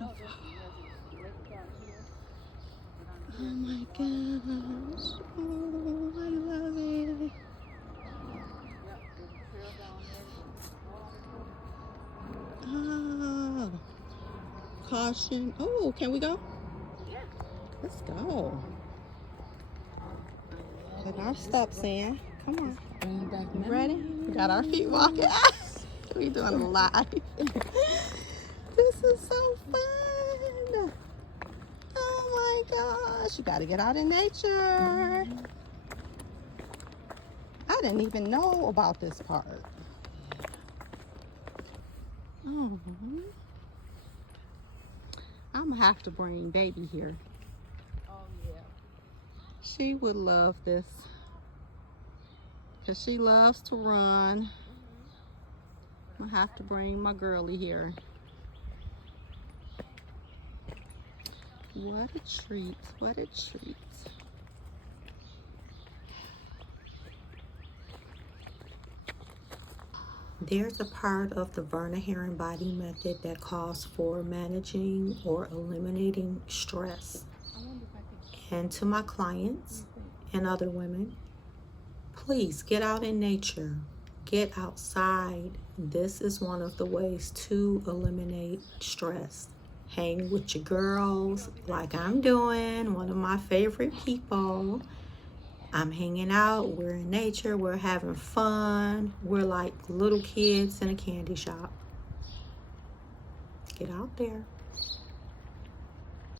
Oh my gosh. Oh, I love it. Oh, caution. Oh, can we go? Let's go. Put our steps in. Come on. You ready? We got our feet walking. We doing a live. This is so fun. Oh my gosh. You got to get out in nature. I didn't even know about this part. Oh, I'm gonna have to bring baby here. Oh yeah. She would love this because she loves to run. I'm gonna have to bring my girlie here. What a treat, what a treat. There's a part of the Verna Herring body method that calls for managing or eliminating stress. And to my clients and other women, please get out in nature. Get outside. This is one of the ways to eliminate stress. Hang with your girls like I'm doing, one of my favorite people. I'm hanging out, we're in nature, we're having fun. We're like little kids in a candy shop. Get out there.